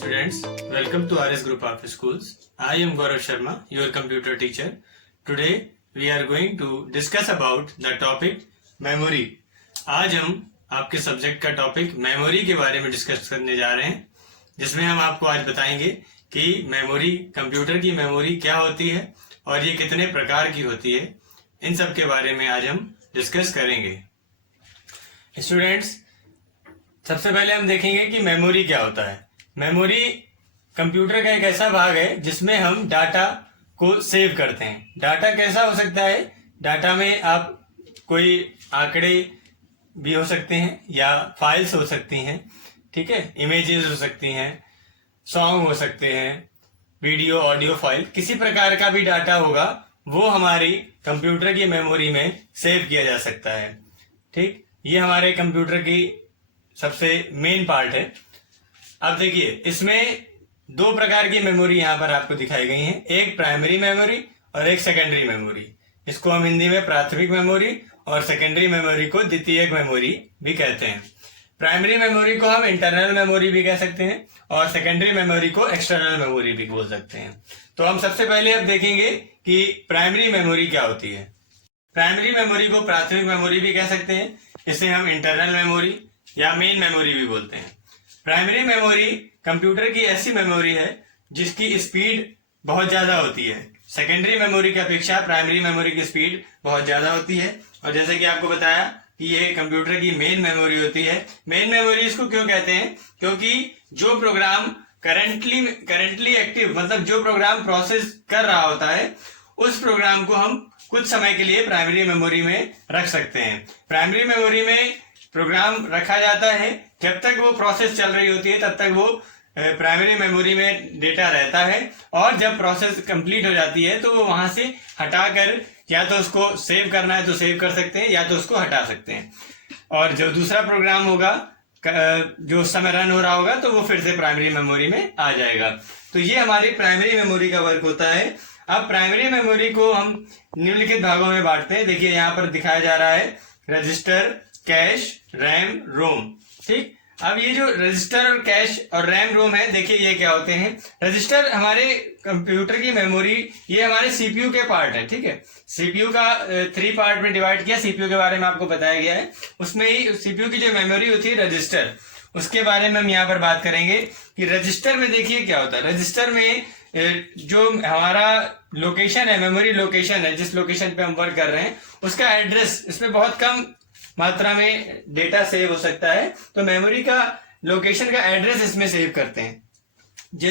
students, welcome to RS Group of Schools. I am Gaurav Sharma, your computer teacher. Today we are going to discuss about the topic memory. आज हम आपके subject का topic memory के बारे में discuss करने जा रहे हैं, जिसमें हम आपको आज बताएंगे कि मेमोरी, कंप्यूटर की मेमोरी क्या होती है और ये कितने प्रकार की होती है। इन सब के बारे में आज हम डिस्कस करेंगे। स्टूडेंट्स, सबसे पहले हम देखेंगे कि मेमोरी क्या होता है। मेमोरी कंप्यूटर का एक ऐसा भाग है जिसमें हम डाटा को सेव करते हैं। डाटा कैसा हो सकता है? डाटा में आप कोई आंकड़े भी हो सकते हैं या फाइल्स हो सकती हैं, ठीक है, इमेजेस हो सकती हैं, सॉन्ग हो सकते हैं, वीडियो ऑडियो फाइल, किसी प्रकार का भी डाटा होगा वो हमारी कंप्यूटर की मेमोरी में सेव किया जा सकता है। ठीक, ये हमारे कंप्यूटर की सबसे मेन पार्ट है। अब देखिए, इसमें दो प्रकार की मेमोरी यहाँ पर आपको दिखाई गई है, एक प्राइमरी मेमोरी और एक सेकेंडरी मेमोरी। इसको हम हिंदी में प्राथमिक मेमोरी और सेकेंडरी मेमोरी को द्वितीयक मेमोरी भी कहते हैं। प्राइमरी मेमोरी को हम इंटरनल मेमोरी भी कह सकते हैं और सेकेंडरी मेमोरी को एक्सटर्नल मेमोरी भी बोल सकते हैं। तो हम सबसे पहले अब देखेंगे कि प्राइमरी मेमोरी क्या होती है। प्राइमरी मेमोरी को प्राथमिक मेमोरी भी कह सकते हैं, इसे हम इंटरनल मेमोरी या मेन मेमोरी भी बोलते हैं। प्राइमरी मेमोरी कंप्यूटर की ऐसी मेमोरी है जिसकी स्पीड बहुत ज्यादा होती है। सेकेंडरी मेमोरी की अपेक्षा प्राइमरी मेमोरी की स्पीड बहुत ज्यादा होती है, और जैसे कि आपको बताया कि ये कंप्यूटर की मेन मेमोरी होती है। मेन मेमोरी इसको क्यों कहते हैं? क्योंकि जो प्रोग्राम करंटली एक्टिव, मतलब जो प्रोग्राम प्रोसेस कर रहा होता है, उस प्रोग्राम को हम कुछ समय के लिए प्राइमरी मेमोरी में रख सकते हैं। प्राइमरी मेमोरी में प्रोग्राम रखा जाता है, जब तक वो प्रोसेस चल रही होती है तब तक वो प्राइमरी मेमोरी में डेटा रहता है, और जब प्रोसेस कंप्लीट हो जाती है तो वो वहां से हटाकर या तो उसको सेव करना है तो सेव कर सकते हैं या तो उसको हटा सकते हैं, और जो दूसरा प्रोग्राम होगा जो उस समय रन हो रहा होगा तो वो फिर से प्राइमरी मेमोरी में आ जाएगा। तो ये हमारी प्राइमरी मेमोरी का वर्क होता है। अब प्राइमरी मेमोरी को हम निम्नलिखित भागों में बांटते हैं। देखिए, यहाँ पर दिखाया जा रहा है रजिस्टर, कैश, रैम, रोम। ठीक, अब ये जो रजिस्टर और कैश और रैम रोम है, देखिए ये क्या होते हैं। रजिस्टर हमारे कंप्यूटर की मेमोरी, ये हमारे सीपीयू के पार्ट है। ठीक है, सीपीयू का 3 पार्ट में डिवाइड किया, सीपीयू के बारे में आपको बताया गया है। उसमें ही सीपीयू की जो मेमोरी होती है रजिस्टर, उसके बारे में हम यहाँ पर बात करेंगे कि रजिस्टर में देखिए क्या होता है। रजिस्टर में जो हमारा लोकेशन है, मेमोरी लोकेशन है, जिस लोकेशन पे हम वर्क कर रहे हैं, उसका एड्रेस, इसमें बहुत कम मात्रा में डेटा सेव हो सकता है, तो मेमोरी का लोकेशन का एड्रेस इसमें सेव करते हैं।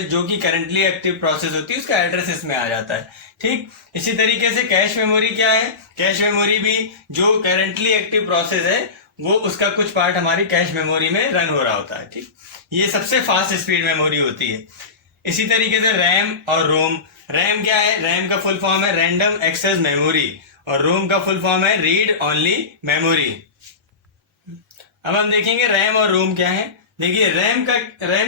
जो कि करंटली एक्टिव प्रोसेस होती है उसका एड्रेस इसमें आ जाता है। ठीक, इसी तरीके से कैश मेमोरी क्या है? कैश मेमोरी भी जो करंटली एक्टिव प्रोसेस है वो उसका कुछ पार्ट हमारी कैश मेमोरी में रन हो रहा होता है। ठीक, ये सबसे फास्ट स्पीड मेमोरी होती है। इसी तरीके से रैम और रोम। रैम क्या है? रैम का फुल फॉर्म है रैंडम एक्सेस मेमोरी, और रोम का फुल फॉर्म है रीड ओनली मेमोरी। अब हम देखेंगे रैम और रोम क्या है। देखिए, रैम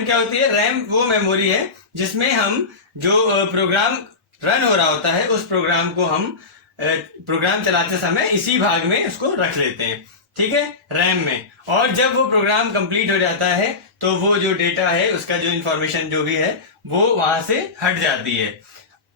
क्या होती है? रैम वो मेमोरी है जिसमें हम जो प्रोग्राम रन हो रहा होता है उस प्रोग्राम को हम प्रोग्राम चलाते समय इसी भाग में उसको रख लेते हैं, ठीक है, रैम में। और जब वो प्रोग्राम कंप्लीट हो जाता है तो वो जो डेटा है, उसका जो इंफॉर्मेशन जो भी है वो वहां से हट जाती है।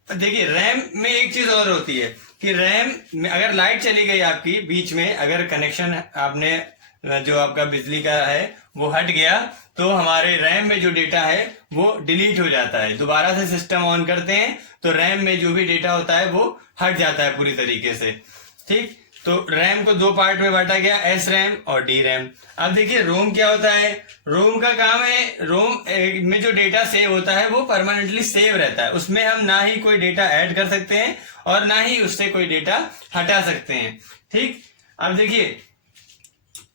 देखिए, रैम में एक चीज और होती है कि रैम में अगर लाइट चली गई आपकी बीच में, अगर कनेक्शन आपने जो आपका बिजली का है वो हट गया, तो हमारे रैम में जो डेटा है वो डिलीट हो जाता है। दोबारा से सिस्टम ऑन करते हैं तो रैम में जो भी डेटा होता है वो हट जाता है पूरी तरीके से। ठीक, तो रैम को 2 पार्ट में बांटा गया, एस रैम और डी रैम। अब देखिए, रोम क्या होता है? रोम का काम है, रोम में जो डेटा सेव होता है वो परमानेंटली सेव रहता है, उसमें हम ना ही कोई डेटा ऐड कर सकते हैं और ना ही उससे कोई डेटा हटा सकते हैं। ठीक, अब देखिए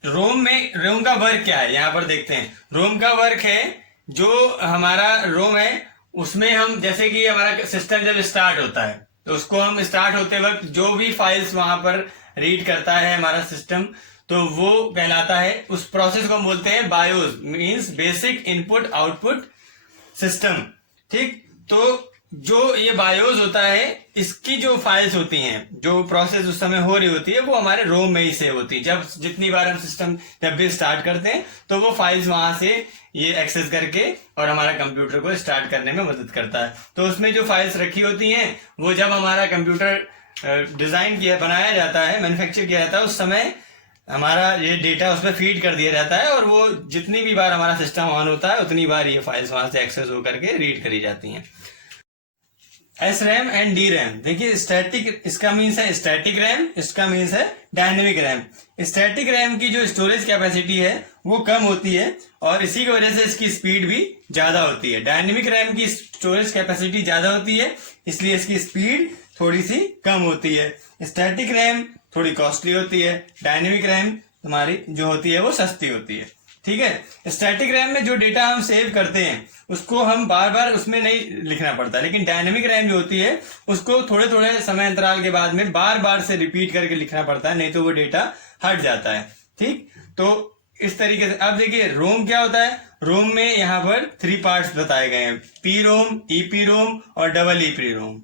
रोम का वर्क क्या है, यहां पर देखते हैं। रोम का वर्क है, जो हमारा रोम है उसमें हम, जैसे कि हमारा सिस्टम जब स्टार्ट होता है तो उसको हम स्टार्ट होते वक्त जो भी फाइल्स वहां पर रीड करता है हमारा सिस्टम, तो वो कहलाता है, उस प्रोसेस को हम बोलते हैं BIOS, means basic input output system. ठीक, तो जो ये बायोस होता है, इसकी जो फाइल्स होती हैं, जो प्रोसेस उस समय हो रही होती है, वो हमारे रोम में ही सेव होती है। जब जितनी बार हम सिस्टम जब भी स्टार्ट करते हैं तो वो फाइल्स वहां से ये एक्सेस करके और हमारा कंप्यूटर को स्टार्ट करने में मदद करता है। तो उसमें जो फाइल्स रखी होती हैं, वो जब हमारा कंप्यूटर डिजाइन किया बनाया जाता है, मैन्युफैक्चर किया जाता है, उस समय हमारा ये डेटा उसमें फीड कर दिया जाता है और वो जितनी भी बार हमारा सिस्टम ऑन होता है उतनी बार ये फाइल्स वहां से एक्सेस होकर के रीड करी जाती हैं। S RAM and D RAM, देखिए स्टैटिक, इसका मीन्स है स्टैटिक रैम, इसका मीन्स है डायनेमिक रैम। स्टैटिक रैम की जो स्टोरेज कैपेसिटी है वो कम होती है और इसी की वजह से इसकी स्पीड भी ज्यादा होती है। डायनेमिक रैम की स्टोरेज कैपेसिटी ज्यादा होती है, इसलिए इसकी स्पीड थोड़ी सी कम होती है। स्टैटिक रैम थोड़ी कॉस्टली होती है, डायनेमिक रैम तुम्हारी जो होती है वो सस्ती होती है। ठीक है। स्टैटिक रैम में जो डेटा हम सेव करते हैं उसको हम बार बार उसमें नहीं लिखना पड़ता, लेकिन डायनेमिक रैम जो होती है उसको थोड़े थोड़े समय अंतराल के बाद में बार बार से रिपीट करके लिखना पड़ता है, नहीं तो वो डेटा हट जाता है। ठीक, तो इस तरीके से अब देखिए रोम क्या होता है। रोम में यहाँ पर 3 पार्ट्स बताए गए हैं, पी रोम, ईपी रोम और डबल ईपी रोम,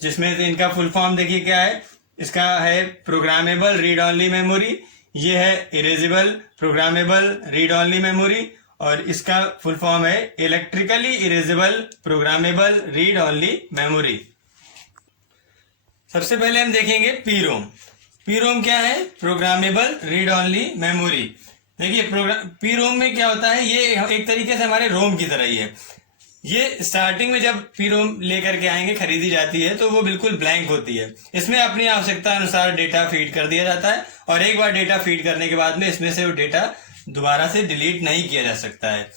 जिसमें से इनका फुल फॉर्म देखिए क्या है। इसका है प्रोग्रामेबल रीड ऑनली मेमोरी, ये है erasable programmable read only memory, और इसका फुल फॉर्म है electrically erasable programmable read only memory. सबसे पहले हम देखेंगे पी रोम। पी रोम क्या है? Programmable read only memory. देखिए पी रोम में क्या होता है, ये एक तरीके से हमारे रोम की तरह ही है। ये स्टार्टिंग में जब पी रोम लेकर के आएंगे, खरीदी जाती है, तो वो बिल्कुल ब्लैंक होती है। इसमें अपनी आवश्यकता अनुसार डेटा फीड कर दिया जाता है और एक बार डेटा फीड करने के बाद में इसमें से वो डेटा दोबारा से डिलीट नहीं किया जा सकता है।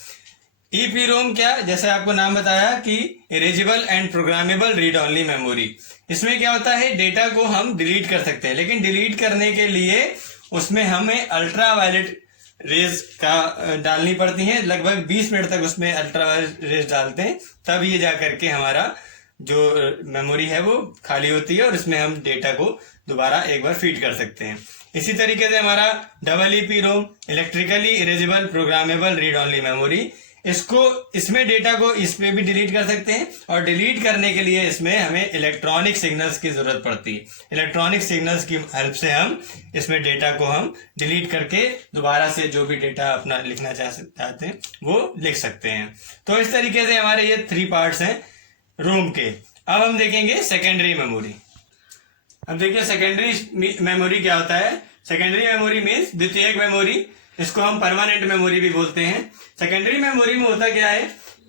ईपी रोम क्या, जैसे आपको नाम बताया कि erasable and programmable read only memory. इसमें क्या होता है, डेटा को हम डिलीट कर सकते हैं, लेकिन डिलीट करने के लिए उसमें हमें अल्ट्रा वायलेट रेज का डालनी पड़ती हैं। लगभग 20 मिनट तक उसमें अल्ट्रा वायलेट रेज डालते हैं, तब ये जा करके हमारा जो मेमोरी है वो खाली होती है और इसमें हम डेटा को दोबारा एक बार फीड कर सकते हैं। इसी तरीके से हमारा double EP ROM, electrically erasable programmable read only memory, इसमें डेटा को इसमें भी डिलीट कर सकते हैं और डिलीट करने के लिए इसमें हमें इलेक्ट्रॉनिक सिग्नल्स की जरूरत पड़ती है। इलेक्ट्रॉनिक सिग्नल्स की हेल्प से हम इसमें डेटा को हम डिलीट करके दोबारा से जो भी डेटा अपना लिखना चाहते हैं वो लिख सकते हैं। तो इस तरीके से हमारे ये 3 पार्ट्स हैं रोम के। अब हम देखेंगे सेकेंडरी मेमोरी। अब देखिए सेकेंडरी मेमोरी क्या होता है। सेकेंडरी मेमोरी मीन्स द्वितीयक मेमोरी, इसको हम परमानेंट मेमोरी भी बोलते हैं। सेकेंडरी मेमोरी में होता क्या है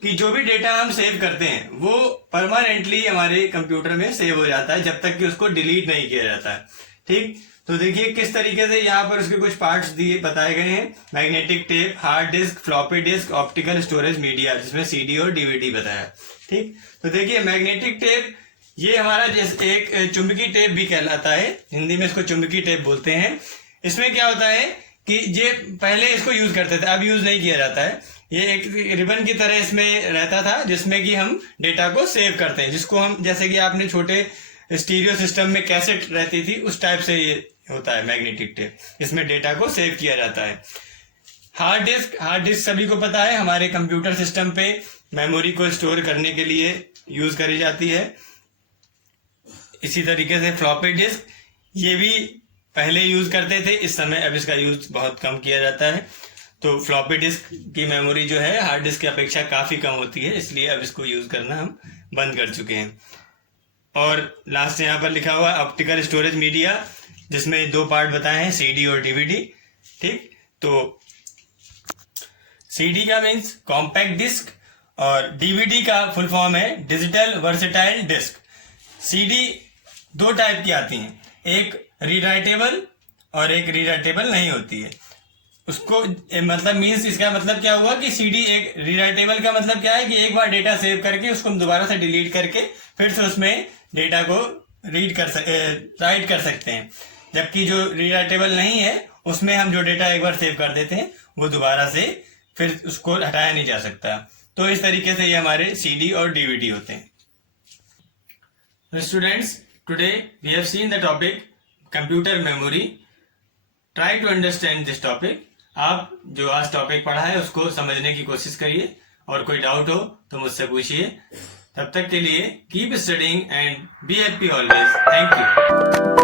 कि जो भी डेटा हम सेव करते हैं वो परमानेंटली हमारे कंप्यूटर में सेव हो जाता है जब तक कि उसको डिलीट नहीं किया जाता है। ठीक, तो देखिए किस तरीके से यहाँ पर उसके कुछ पार्ट्स दिए बताए गए हैं। Magnetic tape, hard disk, floppy disk, optical storage media, जिसमें सीडी और डीवीडी बताया। ठीक, तो देखिए मैग्नेटिक टेप ये हमारा जैसे एक चुंबकीय टेप भी कहलाता है, हिंदी में इसको चुंबकीय टेप बोलते हैं। इसमें क्या होता है कि ये पहले इसको यूज करते थे, अब यूज नहीं किया जाता है। ये एक रिबन की तरह इसमें रहता था जिसमें कि हम डेटा को सेव करते हैं, जिसको हम जैसे कि आपने छोटे स्टीरियो सिस्टम में कैसेट रहती थी उस टाइप से ये होता है मैग्नेटिक टेप, इसमें डेटा को सेव किया जाता है। हार्ड डिस्क सभी को पता है, हमारे कंप्यूटर सिस्टम पे मेमोरी को स्टोर करने के लिए यूज करी जाती है। इसी तरीके से फ्लॉपी डिस्क ये भी पहले यूज करते थे, इस समय अब इसका यूज बहुत कम किया जाता है। तो फ्लॉपी डिस्क की मेमोरी जो है हार्ड डिस्क की अपेक्षा काफी कम होती है, इसलिए अब इसको यूज करना हम बंद कर चुके हैं। और लास्ट यहाँ पर लिखा हुआ ऑप्टिकल स्टोरेज मीडिया, जिसमें 2 पार्ट बताए हैं, सीडी और डीवीडी। ठीक, तो सीडी का मीन्स कॉम्पैक्ट डिस्क और डीवीडी का फुल फॉर्म है digital versatile disc. CD 2 type की आती हैं, एक रीराइटेबल और एक रीराइटेबल नहीं होती है। उसको मतलब मीन्स इसका मतलब क्या हुआ कि सीडी एक रीराइटेबल का मतलब क्या है कि एक बार डेटा सेव करके उसको हम दोबारा से डिलीट करके फिर से उसमें डेटा को राइट कर सकते हैं। जबकि जो रीराइटेबल नहीं है उसमें हम जो डेटा एक बार सेव कर देते हैं वो दोबारा से फिर उसको हटाया नहीं जा सकता। तो इस तरीके से ये हमारे सीडी और डीवीडी होते हैं। Students, today we have seen the topic computer memory. Try to understand this topic. आप जो आज टॉपिक पढ़ा है उसको समझने की कोशिश करिए और कोई डाउट हो तो मुझसे पूछिए। तब तक के लिए keep studying and be happy always. Thank you.